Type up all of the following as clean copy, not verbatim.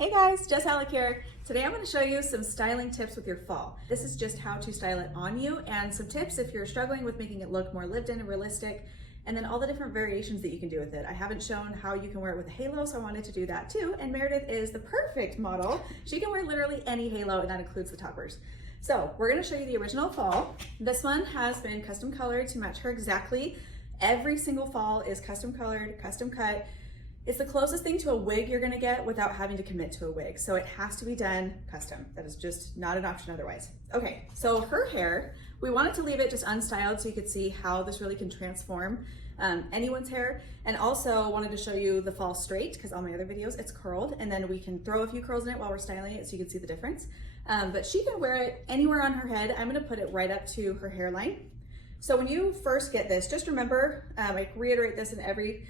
Hey guys, jess.hallock here. Today I'm going to show you some styling tips with your fall. This is just how to style it on you and some tips if you're struggling with making it look more lived in and realistic, and then all the different variations that you can do with it. I haven't shown how you can wear it with a halo, so I wanted to do that too, and Meredith is the perfect model. She can wear literally any halo, and that includes the toppers. So we're going to show you the original fall. This one has been custom colored to match her exactly. Every single fall is custom colored, custom cut. It's the closest thing to a wig you're gonna get without having to commit to a wig. So it has to be done custom. That is just not an option otherwise. Okay, so her hair, we wanted to leave it just unstyled so you could see how this really can transform anyone's hair. And also wanted to show you the fall straight, because all my other videos, it's curled, and then we can throw a few curls in it while we're styling it so you can see the difference. But she can wear it anywhere on her head. I'm gonna put it right up to her hairline. So when you first get this, just remember, I reiterate this in every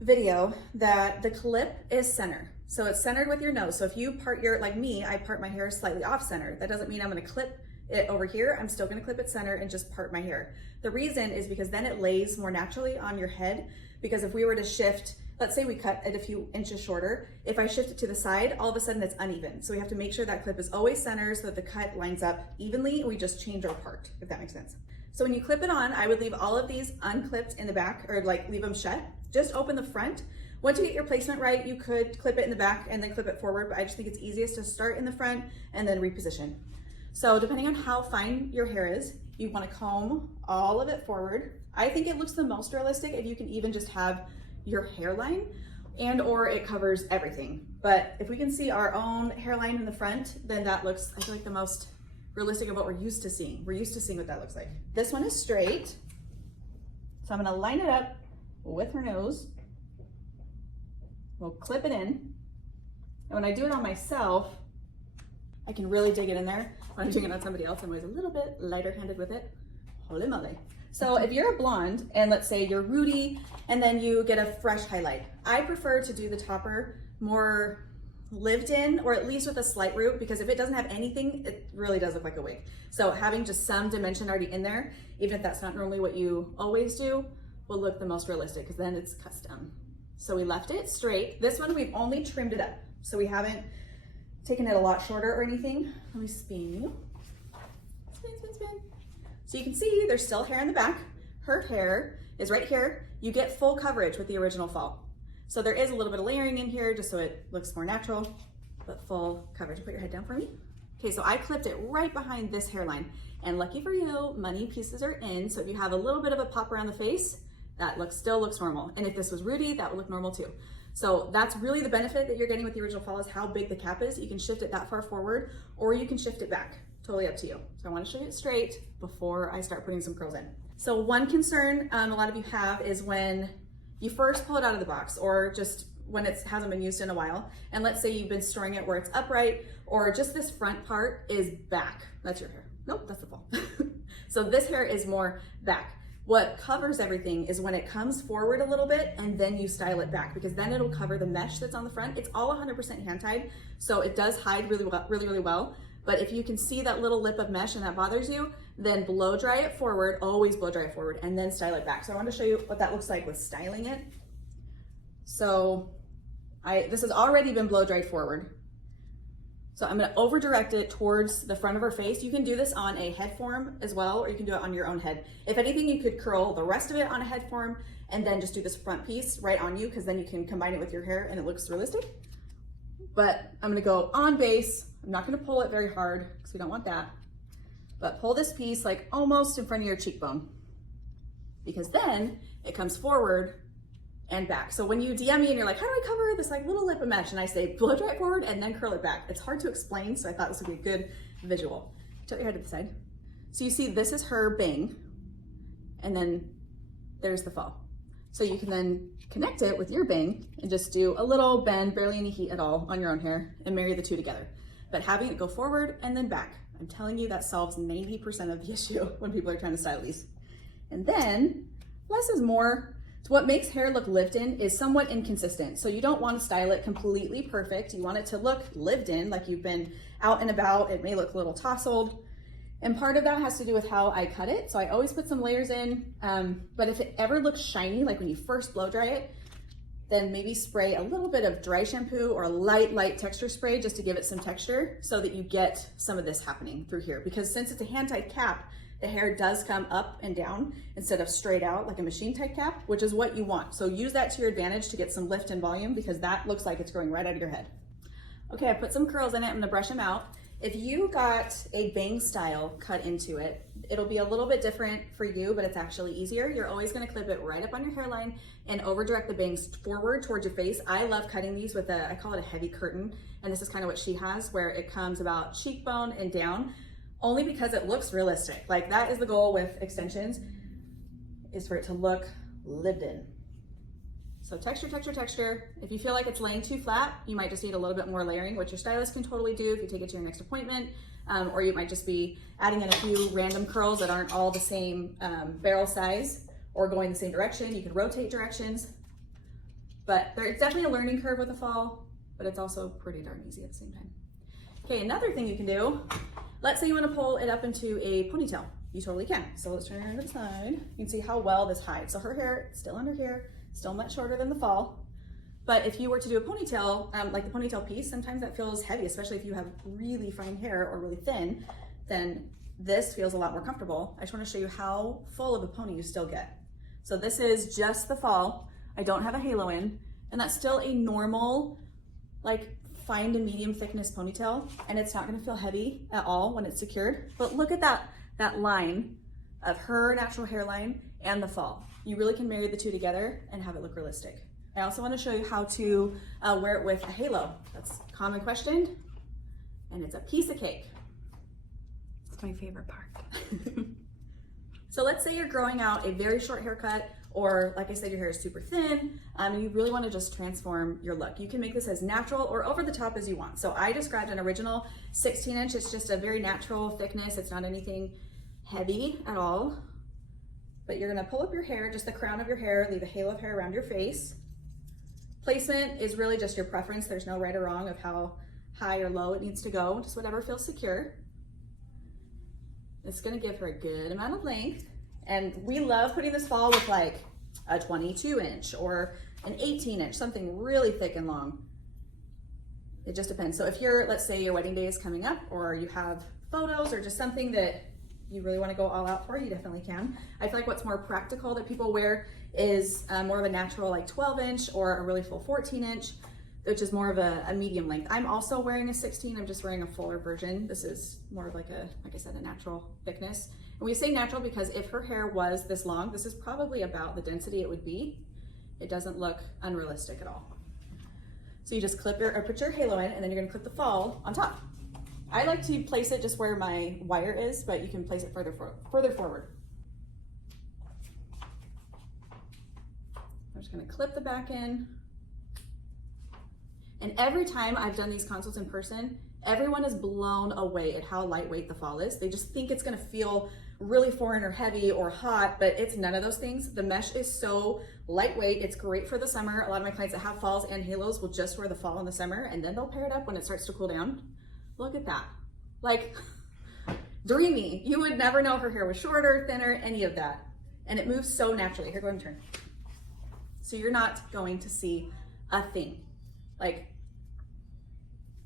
video, that the clip is center. So it's centered with your nose. So if you part your, like me, I part my hair slightly off center. That doesn't mean I'm gonna clip it over here. I'm still gonna clip it center and just part my hair. The reason is because then it lays more naturally on your head. Because if we were to shift, let's say we cut it a few inches shorter, if I shift it to the side, all of a sudden it's uneven. So we have to make sure that clip is always center so that the cut lines up evenly, and we just change our part, if that makes sense. So when you clip it on, I would leave all of these unclipped in the back, or like leave them shut. Just open the front. Once you get your placement right, you could clip it in the back and then clip it forward, but I just think it's easiest to start in the front and then reposition. So depending on how fine your hair is, you want to comb all of it forward. I think it looks the most realistic if you can even just have your hairline and or it covers everything. But if we can see our own hairline in the front, then that looks, I feel like, the most realistic of what we're used to seeing. We're used to seeing what that looks like. This one is straight. So I'm gonna line it up with her nose. We'll clip it in. And when I do it on myself, I can really dig it in there. When I'm doing it on somebody else, I'm always a little bit lighter handed with it. Holy moly. So if you're a blonde and let's say you're rooty and then you get a fresh highlight, I prefer to do the topper more lived in, or at least with a slight root, because if it doesn't have anything, it really does look like a wig. So having just some dimension already in there, even if that's not normally what you always do, will look the most realistic, because then it's custom. So we left it straight. This one we've only trimmed it up, so we haven't taken it a lot shorter or anything. Let me spin you. Spin, spin, spin. So you can see there's still hair in the back. Her hair is right here. You get full coverage with the original fall. So there is a little bit of layering in here just so it looks more natural, but full coverage. Put your head down for me. Okay, so I clipped it right behind this hairline, and lucky for you, money pieces are in. So if you have a little bit of a pop around the face, that still looks normal. And if this was rooty, that would look normal too. So that's really the benefit that you're getting with the original fall, is how big the cap is. You can shift it that far forward, or you can shift it back. Totally up to you. So I want to show you it straight before I start putting some curls in. So one concern a lot of you have is when you first pull it out of the box, or just when it hasn't been used in a while. And let's say you've been storing it where it's upright, or just this front part is back. That's your hair. Nope, that's the fall. So this hair is more back. What covers everything is when it comes forward a little bit and then you style it back, because then it'll cover the mesh that's on the front. It's all 100% hand tied, so it does hide really well. But if you can see that little lip of mesh and that bothers you, then blow dry it forward, always blow dry it forward, and then style it back. So I want to show you what that looks like with styling it. So this has already been blow dried forward. So I'm gonna over direct it towards the front of her face. You can do this on a head form as well, or you can do it on your own head. If anything, you could curl the rest of it on a head form and then just do this front piece right on you, because then you can combine it with your hair and it looks realistic. But I'm gonna go on base. I'm not gonna pull it very hard because we don't want that. But pull this piece like almost in front of your cheekbone, because then it comes forward and back. So when you DM me and you're like, how do I cover this like little lip of mesh? And I say, blow dry it forward and then curl it back. It's hard to explain, so I thought this would be a good visual. Tilt your head to the side. So you see this is her bang, and then there's the fall. So you can then connect it with your bang and just do a little bend, barely any heat at all on your own hair, and marry the two together. But having it go forward and then back, I'm telling you, that solves 90% of the issue when people are trying to style these. And then less is more. So what makes hair look lived in is somewhat inconsistent. So you don't want to style it completely perfect. You want it to look lived in, like you've been out and about. It may look a little tousled. And part of that has to do with how I cut it. So I always put some layers in, but if it ever looks shiny, like when you first blow dry it, then maybe spray a little bit of dry shampoo or a light texture spray just to give it some texture so that you get some of this happening through here. Because since it's a hand-tied cap, the hair does come up and down instead of straight out like a machine-tied cap, which is what you want. So use that to your advantage to get some lift and volume, because that looks like it's growing right out of your head. Okay, I put some curls in it. I'm gonna brush them out. If you got a bang style cut into it, it'll be a little bit different for you, but it's actually easier. You're always gonna clip it right up on your hairline and over direct the bangs forward towards your face. I love cutting these with I call it a heavy curtain, and this is kind of what she has, where it comes about cheekbone and down, only because it looks realistic. Like, that is the goal with extensions, is for it to look lived in. So texture, texture, texture. If you feel like it's laying too flat, you might just need a little bit more layering, which your stylist can totally do if you take it to your next appointment. Or you might just be adding in a few random curls that aren't all the same barrel size or going the same direction. You could rotate directions. But it's definitely a learning curve with the fall, but it's also pretty darn easy at the same time. Okay, another thing you can do, let's say you want to pull it up into a ponytail. You totally can. So let's turn her to the side. You can see how well this hides. So her hair is still under here, still much shorter than the fall. But if you were to do a ponytail, like the ponytail piece, sometimes that feels heavy, especially if you have really fine hair or really thin, then this feels a lot more comfortable. I just want to show you how full of a pony you still get. So this is just the fall. I don't have a halo in, and that's still a normal, like, fine to medium thickness ponytail, and it's not going to feel heavy at all when it's secured. But look at that line of her natural hairline and the fall. You really can marry the two together and have it look realistic. I also want to show you how to wear it with a halo. That's a common question, and it's a piece of cake. It's my favorite part. So let's say you're growing out a very short haircut, or like I said, your hair is super thin, and you really want to just transform your look. You can make this as natural or over the top as you want. So I just grabbed an original 16-inch. It's just a very natural thickness. It's not anything heavy at all. But you're gonna pull up your hair, just the crown of your hair, leave a halo of hair around your face. Placement is really just your preference. There's no right or wrong of how high or low it needs to go, just whatever feels secure. It's gonna give her a good amount of length. And we love putting this fall with like a 22-inch or an 18-inch, something really thick and long. It just depends. So if let's say your wedding day is coming up, or you have photos, or just something that you really want to go all out for, you definitely can. I feel like what's more practical that people wear is more of a natural like 12-inch or a really full 14-inch, which is more of a medium length. I'm also wearing a 16. I'm just wearing a fuller version. This is more of like I said, a natural thickness. And we say natural because if her hair was this long, this is probably about the density it would be. It doesn't look unrealistic at all. So you just clip or put your halo in, and then you're gonna clip the fall on top. I like to place it just where my wire is, but you can place it further forward. I'm just gonna clip the back in. And every time I've done these consults in person, everyone is blown away at how lightweight the fall is. They just think it's gonna feel really foreign or heavy or hot, but it's none of those things. The mesh is so lightweight. It's great for the summer. A lot of my clients that have falls and halos will just wear the fall in the summer, and then they'll pair it up when it starts to cool down. Look at that. Like, dreamy. You would never know her hair was shorter, thinner, any of that. And it moves so naturally. Here, go ahead and turn. So you're not going to see a thing. Like,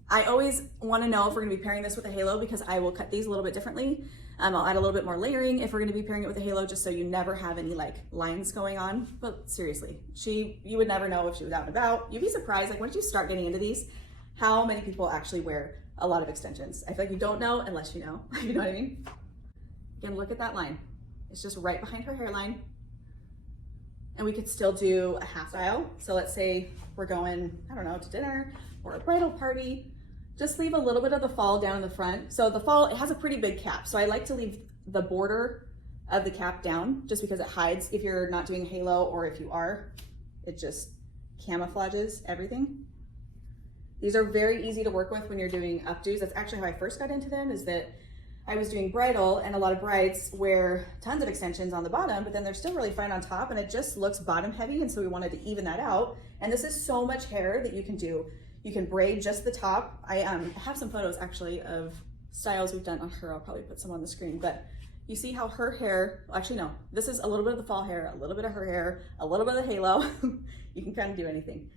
I always want to know if we're going to be pairing this with a halo, because I will cut these a little bit differently. I'll add a little bit more layering if we're going to be pairing it with a halo, just so you never have any like lines going on. But seriously, you would never know if she was out and about. You'd be surprised, like once you start getting into these, how many people actually wear a lot of extensions. I feel like you don't know unless you know. You know what I mean? Again, look at that line. It's just right behind her hairline. And we could still do a half style. So let's say we're going, I don't know, to dinner or a bridal party. Just leave a little bit of the fall down in the front. So the fall, it has a pretty big cap. So I like to leave the border of the cap down, just because it hides if you're not doing a halo, or if you are, it just camouflages everything. These are very easy to work with when you're doing updos. That's actually how I first got into them, is that I was doing bridal, and a lot of brides wear tons of extensions on the bottom, but then they're still really fine on top, and it just looks bottom heavy, and so we wanted to even that out. And this is so much hair that you can do. You can braid just the top. I have some photos actually of styles we've done on her. I'll probably put some on the screen, but you see how her hair, well, actually no, this is a little bit of the fall hair, a little bit of her hair, a little bit of the halo. You can kind of do anything.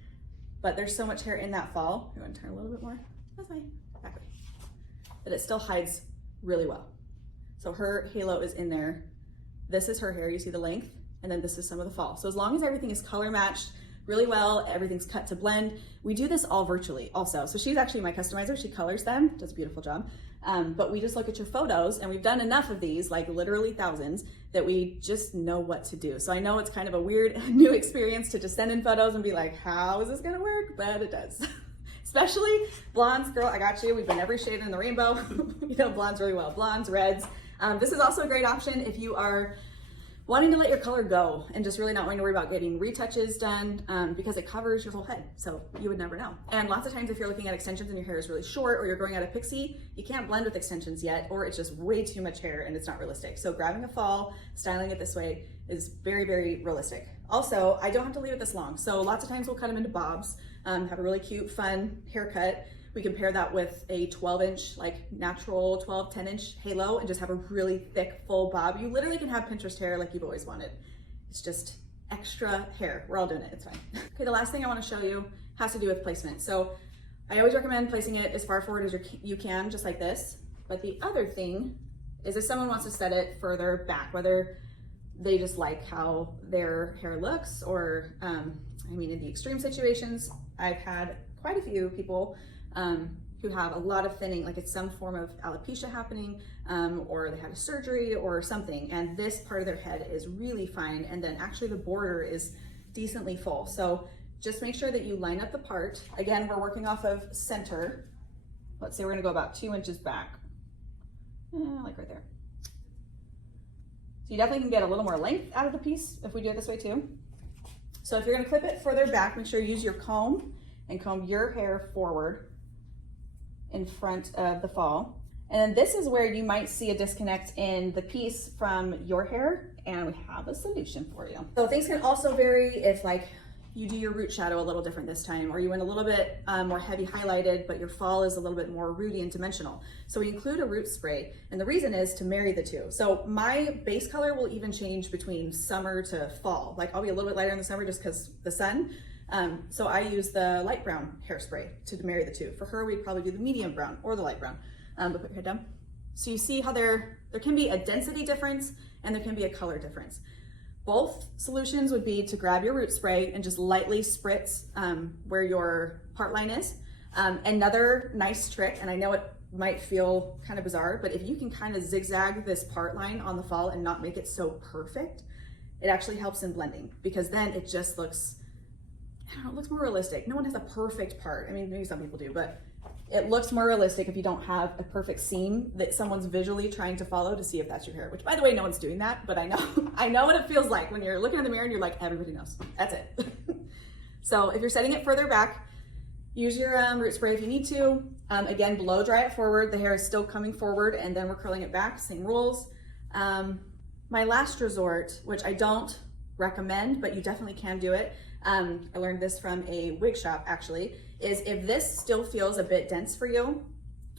But there's so much hair in that fall. You want to turn a little bit more? That's fine. Back way. That it still hides really well. So her halo is in there. This is her hair, you see the length, and then this is some of the fall. So as long as everything is color matched really well, everything's cut to blend. We do this all virtually also. So she's actually my customizer, she colors them, does a beautiful job. But we just look at your photos, and we've done enough of these, like literally thousands, that we just know what to do. So I know it's kind of a weird new experience to just send in photos and be like, how is this gonna work? But it does. Especially blondes, girl, I got you. We've been every shade in the rainbow. You know blondes really well, blondes, reds. This is also a great option if you are wanting to let your color go and just really not wanting to worry about getting retouches done, because it covers your whole head, so you would never know. And lots of times if you're looking at extensions and your hair is really short or you're growing out a pixie, you can't blend with extensions yet, or it's just way too much hair and it's not realistic. So grabbing a fall, styling it this way is very, very realistic. Also, I don't have to leave it this long. So lots of times we'll cut them into bobs, have a really cute, fun haircut. We can pair that with a 12-inch, like natural 12, 10-inch halo and just have a really thick, full bob. You literally can have Pinterest hair like you've always wanted. It's just extra hair. We're all doing it, it's fine. Okay, the last thing I wanna show you has to do with placement. So I always recommend placing it as far forward as you can, just like this. But the other thing is if someone wants to set it further back, whether they just like how their hair looks or, I mean, in the extreme situations, I've had quite a few people who have a lot of thinning, like it's some form of alopecia happening, or they had a surgery or something, and this part of their head is really fine, and then actually the border is decently full. So just make sure that you line up the part. Again, we're working off of center. Let's say we're gonna go about 2 inches back, like right there. So you definitely can get a little more length out of the piece if we do it this way too. So if you're gonna clip it further back, make sure you use your comb and comb your hair forward in front of the fall. And then this is where you might see a disconnect in the piece from your hair, and we have a solution for you. So things can also vary if like you do your root shadow a little different this time, or you went a little bit more heavy highlighted, but your fall is a little bit more rooty and dimensional. So we include a root spray, and the reason is to marry the two. So my base color will even change between summer to fall. Like I'll be a little bit lighter in the summer just because the sun. So I use the light brown hairspray to marry the two. For her, we'd probably do the medium brown or the light brown. But put your head down. So you see how there can be a density difference and there can be a color difference. Both solutions would be to grab your root spray and just lightly spritz where your part line is. Another nice trick, and I know it might feel kind of bizarre, but if you can kind of zigzag this part line on the fall and not make it so perfect, it actually helps in blending, because then it just looks, I don't know, it looks more realistic. No one has a perfect part. I mean, maybe some people do, but it looks more realistic if you don't have a perfect seam that someone's visually trying to follow to see if that's your hair, which by the way, no one's doing that, but I know, I know what it feels like when you're looking in the mirror and you're like, everybody knows, that's it. So if you're setting it further back, use your root spray if you need to. Again, blow dry it forward. The hair is still coming forward and then we're curling it back, same rules. My last resort, which I don't recommend, but you definitely can do it. I learned this from a wig shop actually, is if this still feels a bit dense for you,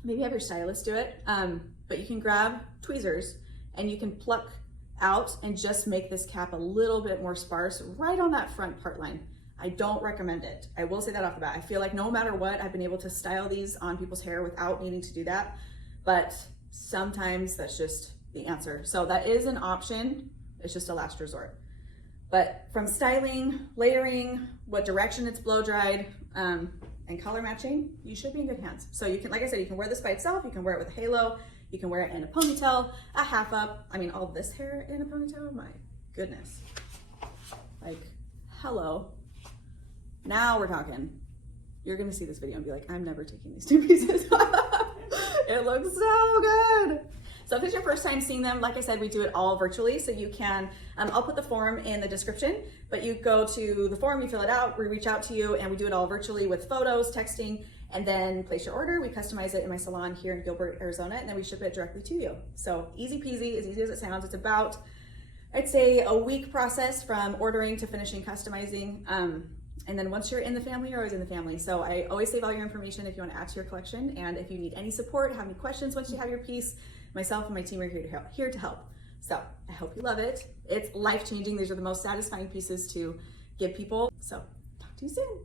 maybe have your stylist do it, but you can grab tweezers and you can pluck out and just make this cap a little bit more sparse right on that front part line. I don't recommend it. I will say that off the bat. I feel like no matter what, I've been able to style these on people's hair without needing to do that, but sometimes that's just the answer. So that is an option. It's just a last resort. But from styling, layering, what direction it's blow dried, and color matching, you should be in good hands. So you can, like I said, you can wear this by itself, you can wear it with a halo, you can wear it in a ponytail, a half up. I mean, all this hair in a ponytail, my goodness. Like, hello. Now we're talking. You're gonna see this video and be like, I'm never taking these two pieces. It looks so good. So if it's your first time seeing them, like I said, we do it all virtually. So you can, I'll put the form in the description, but you go to the form, you fill it out, we reach out to you, and we do it all virtually with photos, texting, and then place your order. We customize it in my salon here in Gilbert, Arizona, and then we ship it directly to you. So easy peasy, as easy as it sounds. It's about, I'd say, a week process from ordering to finishing customizing. And then once you're in the family, you're always in the family. So I always save all your information if you want to add to your collection. And if you need any support, have any questions once you have your piece, myself and my team are here to help. So I hope you love it. It's life-changing. These are the most satisfying pieces to give people. So talk to you soon.